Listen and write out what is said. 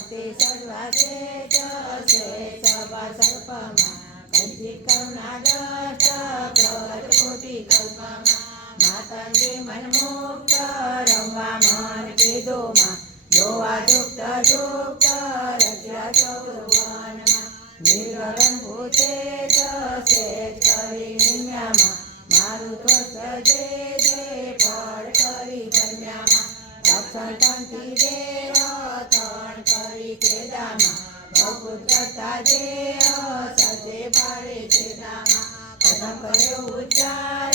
ભક્તિ સર્વાસે જશે સભા સર્પમાં કંચિત કરુણાગ્રસ્ત પ્રગટ કોટી કલ્પમાં માતંગી મન મુક્ત રમવા મન કીધુમાં જોવા યુક્ત યુક્ત રચ્યા ચૌદવનમાં નિર્ગલન ભૂતે જશે કરી નિમ્યામાં મારું ત્વચ જે પડ કરી બન્યામાં રક્ષણ તંતી દેહ તણ કરી કેદામાં ભગવત કરતા જે સજે પાડે છેદામાં પ્રથમ કર્યો ઉચ્ચાર